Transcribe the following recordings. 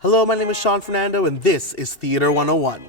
Hello, my name is Sean Fernando, and this is Theater 101.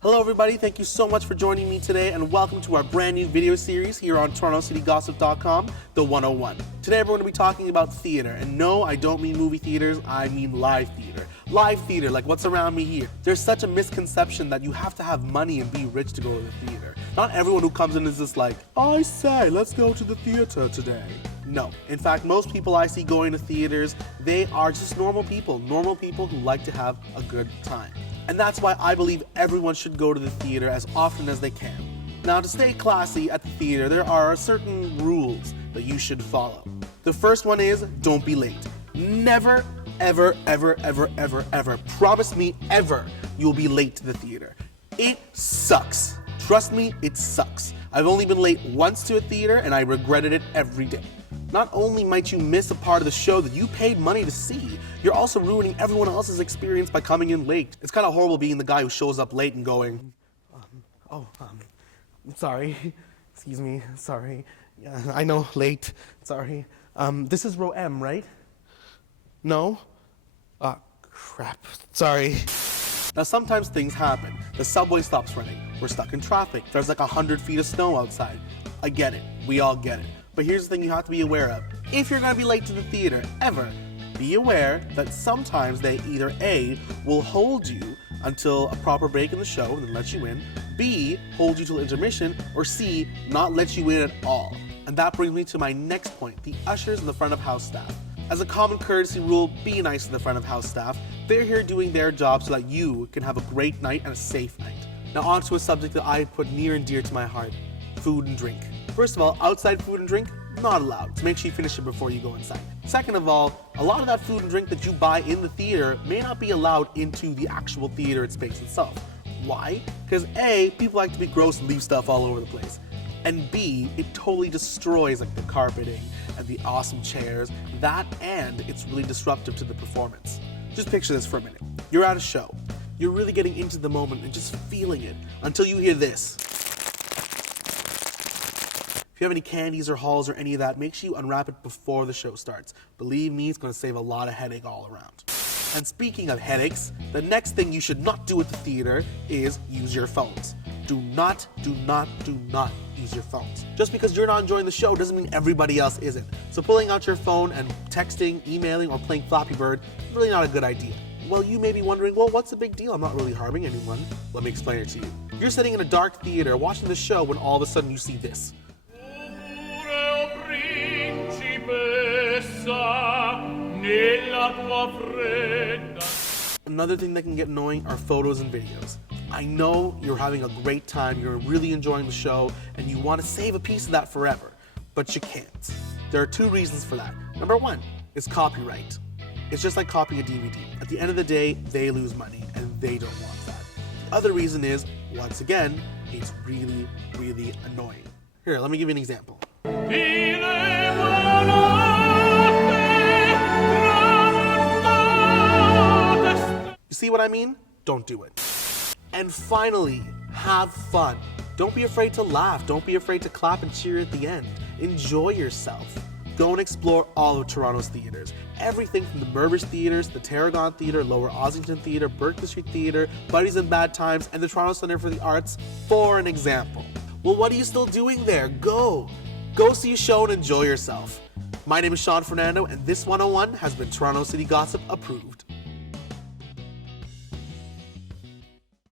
Hello everybody, thank you so much for joining me today and welcome to our brand new video series here on TorontoCityGossip.com, The 101. Today we're going to be talking about theater, and no, I don't mean movie theaters, I mean live theater. Live theater, like what's around me here. There's such a misconception that you have to have money and be rich to go to the theater. Not everyone who comes in is just like, I say, let's go to the theater today. No. In fact, most people I see going to theaters, they are just normal people who like to have a good time. And that's why I believe everyone should go to the theater as often as they can. Now, to stay classy at the theater, there are certain rules that you should follow. The first one is, don't be late. Never, ever, ever, ever, ever, ever, promise me ever, you'll be late to the theater. It sucks. Trust me, it sucks. I've only been late once to a theater and I regretted it every day. Not only might you miss a part of the show that you paid money to see, you're also ruining everyone else's experience by coming in late. It's kind of horrible being the guy who shows up late and going, sorry, excuse me, sorry, I know, late, sorry. This is row M, right? No? Crap, sorry. Now sometimes things happen. The subway stops running. We're stuck in traffic. There's like 100 feet of snow outside. I get it. We all get it. But here's the thing you have to be aware of. If you're going to be late to the theater, ever, be aware that sometimes they either A, will hold you until a proper break in the show and then let you in, B, hold you till intermission, or C, not let you in at all. And that brings me to my next point, the ushers and the front of house staff. As a common courtesy rule, be nice to the front of house staff. They're here doing their job so that you can have a great night and a safe night. Now on to a subject that I put near and dear to my heart, food and drink. First of all, outside food and drink, not allowed, so make sure you finish it before you go inside. Second of all, a lot of that food and drink that you buy in the theater may not be allowed into the actual theater space itself. Why? Because A, people like to be gross and leave stuff all over the place. And B, it totally destroys like the carpeting and the awesome chairs, that and it's really disruptive to the performance. Just picture this for a minute. You're at a show. You're really getting into the moment and just feeling it until you hear this. If you have any candies or halls or any of that, make sure you unwrap it before the show starts. Believe me, it's going to save a lot of headache all around. And speaking of headaches, the next thing you should not do at the theater is use your phones. Do not use your phones. Just because you're not enjoying the show doesn't mean everybody else isn't. So pulling out your phone and texting, emailing, or playing Flappy Bird is really not a good idea. Well, you may be wondering, well, what's the big deal? I'm not really harming anyone. Let me explain it to you. You're sitting in a dark theater watching the show when all of a sudden you see this. Another thing that can get annoying are photos and videos. I know you're having a great time, you're really enjoying the show, and you want to save a piece of that forever, but you can't. There are two reasons for that. Number one is copyright. It's just like copying a DVD. At the end of the day, they lose money, and they don't want that. The other reason is, once again, it's really, really annoying. Here, let me give you an example. You see what I mean? Don't do it. And finally, have fun. Don't be afraid to laugh. Don't be afraid to clap and cheer at the end. Enjoy yourself. Go and explore all of Toronto's theaters. Everything from the Mervish Theaters, the Tarragon Theatre, Lower Ossington Theatre, Berkeley Street Theatre, Buddies and Bad Times, and the Toronto Centre for the Arts, for an example. Well, what are you still doing there? Go! Go see a show and enjoy yourself. My name is Sean Fernando, and this 101 has been Toronto City Gossip approved.